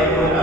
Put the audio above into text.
Amen.